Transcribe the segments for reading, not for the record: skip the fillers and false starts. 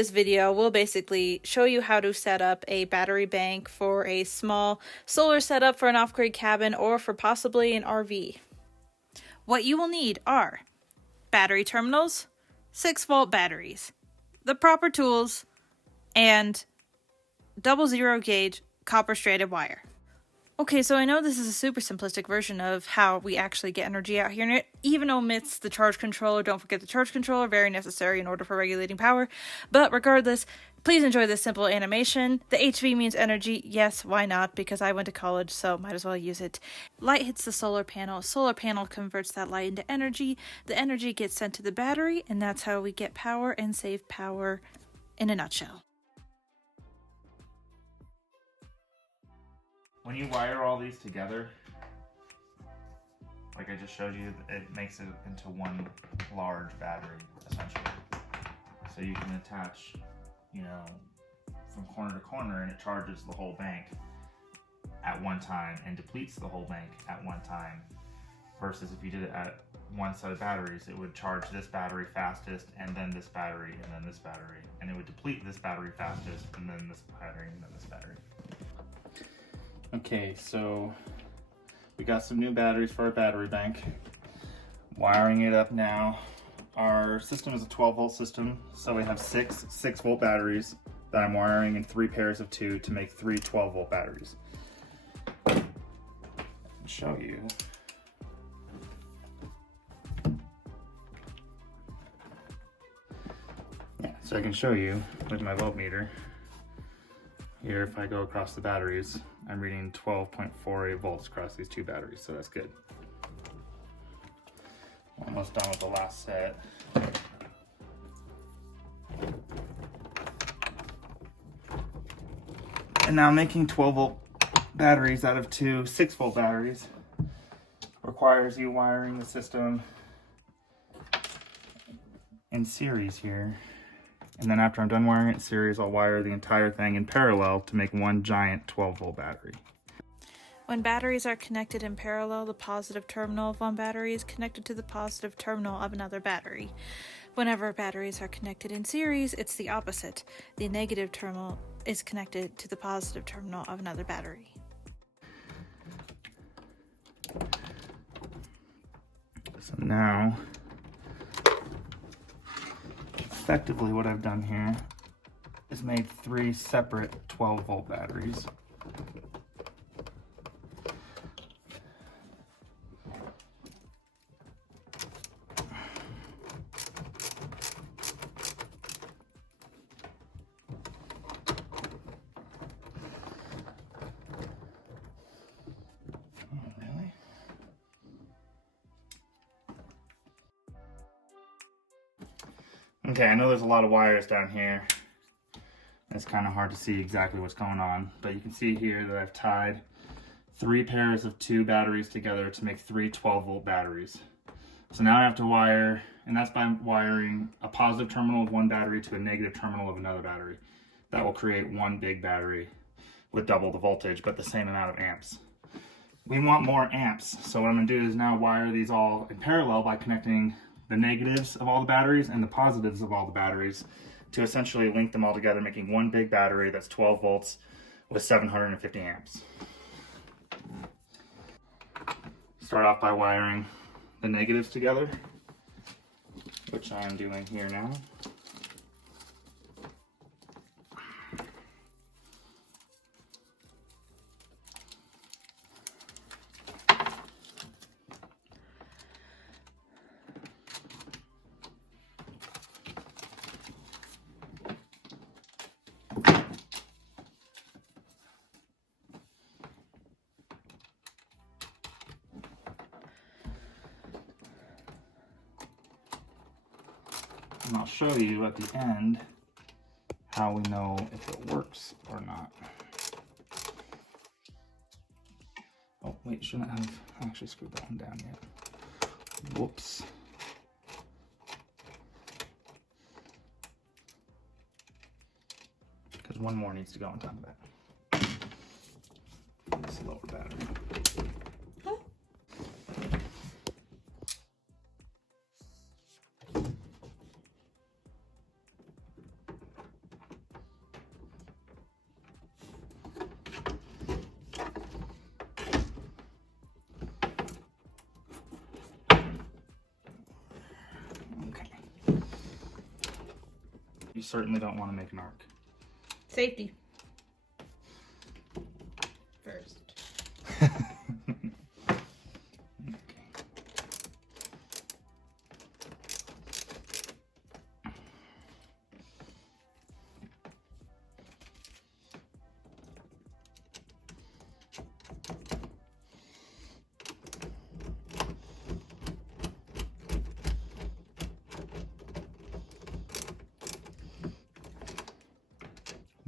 this video will basically show you how to set up a battery bank for a small solar setup for an off-grid cabin or for possibly an RV. What you will need are battery terminals, 6-volt batteries, the proper tools, and double zero gauge copper stranded wire. Okay, so I know this is a super simplistic version of how we actually get energy out here, and it even omits the charge controller. Don't forget the charge controller, very necessary in order for regulating power. But regardless, please enjoy this simple animation. The HV means energy. Yes, why not? Because I went to college, so might as well use it. Light hits the solar panel. Solar panel converts that light into energy. The energy gets sent to the battery, and that's how we get power and save power in a nutshell. When you wire all these together, like I just showed you, it makes it into one large battery, essentially. So you can attach, you know, from corner to corner, and it charges the whole bank at one time and depletes the whole bank at one time. Versus if you did it at one set of batteries, it would charge this battery fastest, and then this battery, and then this battery. And it would deplete this battery fastest, and then this battery, and then this battery. Okay, so we got some new batteries for our battery bank. Wiring it up now. Our system is a 12-volt system, so we have six 6-volt batteries that I'm wiring in 3 pairs of 2 to make 3 12-volt batteries. I'll show you. Yeah, so I can show you with my voltmeter. Here, if I go across the batteries, I'm reading 12.48 volts across these 2 batteries, so that's good. Almost done with the last set. And now making 12-volt batteries out of 2 6-volt batteries requires you wiring the system in series here. And then after I'm done wiring it in series, I'll wire the entire thing in parallel to make one giant 12-volt battery. When batteries are connected in parallel, the positive terminal of one battery is connected to the positive terminal of another battery. Whenever batteries are connected in series, it's the opposite. The negative terminal is connected to the positive terminal of another battery. So now, effectively what I've done here is made 3 separate 12-volt batteries. Okay, I know there's a lot of wires down here. It's kind of hard to see exactly what's going on, but you can see here that I've tied 3 pairs of 2 batteries together to make 3 12-volt batteries. So now I have to wire, and that's by wiring a positive terminal of one battery to a negative terminal of another battery. That will create one big battery with double the voltage, but the same amount of amps. We want more amps, so what I'm going to do is now wire these all in parallel by connecting the negatives of all the batteries and the positives of all the batteries to essentially link them all together, making one big battery that's 12 volts with 750 amps. Start off by wiring the negatives together, which I'm doing here now. And I'll show you at the end how we know if it works or not. Oh wait, shouldn't have actually screwed that one down yet. Whoops. Because one more needs to go on top of that. This lower battery. certainly don't want to make an arc. Safety. First.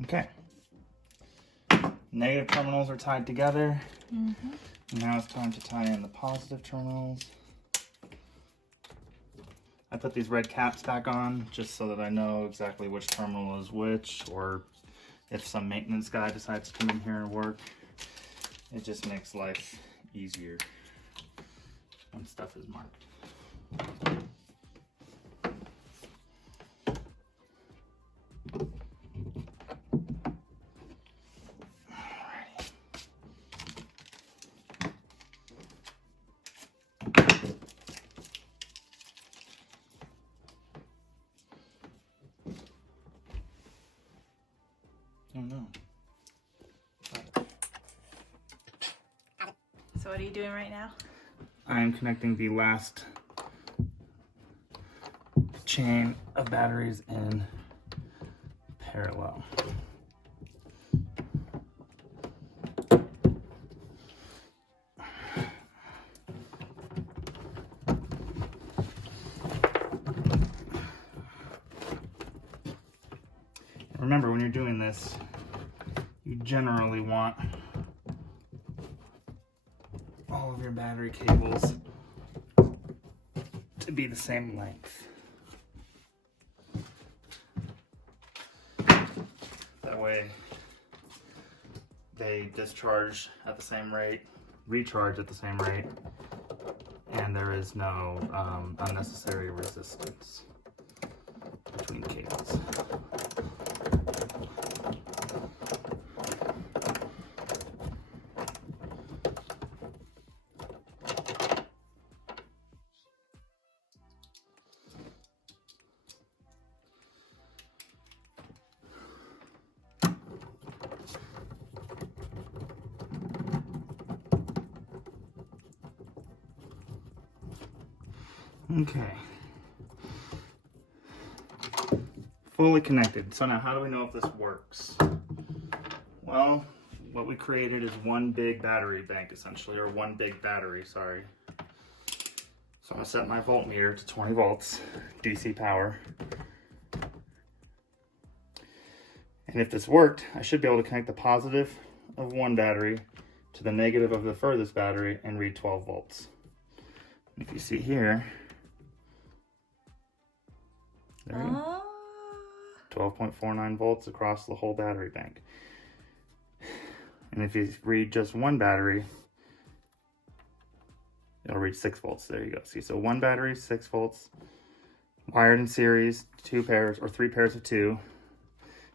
Okay. Negative terminals are tied together. Now it's time to tie in the positive terminals. I put these red caps back on just so that I know exactly which terminal is which, or if some maintenance guy decides to come in here and work. It just makes life easier when stuff is marked. Oh no. So what are you doing right now? I am connecting the last chain of batteries in parallel. Remember, when you're doing this, you generally want all of your battery cables to be the same length. That way they discharge at the same rate, recharge at the same rate, and there is no unnecessary resistance between cables. Okay. Fully connected. So now how do we know if this works? Well, what we created is one big battery bank essentially, or one big battery, sorry. So I'm gonna set my voltmeter to 20 volts, DC power. And if this worked, I should be able to connect the positive of one battery to the negative of the furthest battery and read 12 volts. And if you see here, there you go. 12.49 volts across the whole battery bank. And if you read just one battery, it'll read 6 volts. There you go. See, so one battery, 6 volts, wired in series, 2 pairs or 3 pairs of 2,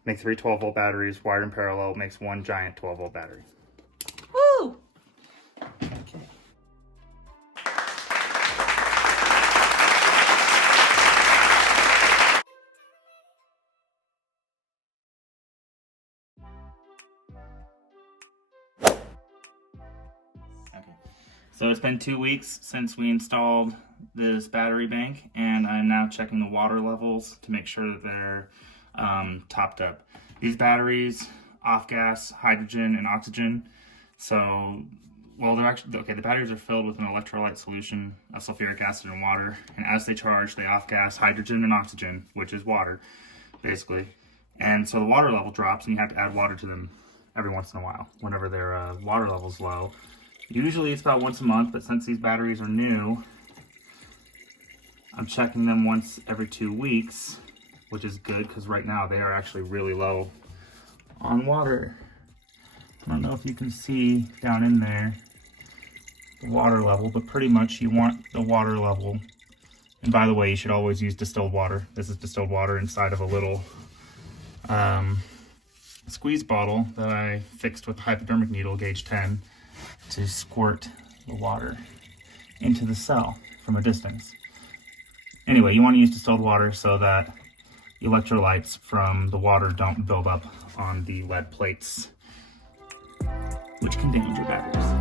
make 3 12-volt batteries, wired in parallel, makes one giant 12-volt battery. Woo! Okay. So it's been 2 weeks since we installed this battery bank, and I'm now checking the water levels to make sure that they're topped up. These batteries off-gas hydrogen and oxygen. So, well, they're actually, okay, the batteries are filled with an electrolyte solution of sulfuric acid and water, and as they charge, they off-gas hydrogen and oxygen, which is water, basically. And so the water level drops, and you have to add water to them every once in a while, whenever their water level's low. Usually it's about once a month, but since these batteries are new, I'm checking them once every 2 weeks, which is good because right now they are actually really low on water. I don't know if you can see down in there the water level, but pretty much you want the water level. And by the way, you should always use distilled water. This is distilled water inside of a little squeeze bottle that I fixed with a hypodermic needle, gauge 10. To squirt the water into the cell from a distance. Anyway, you want to use distilled water so that electrolytes from the water don't build up on the lead plates, which can damage your batteries.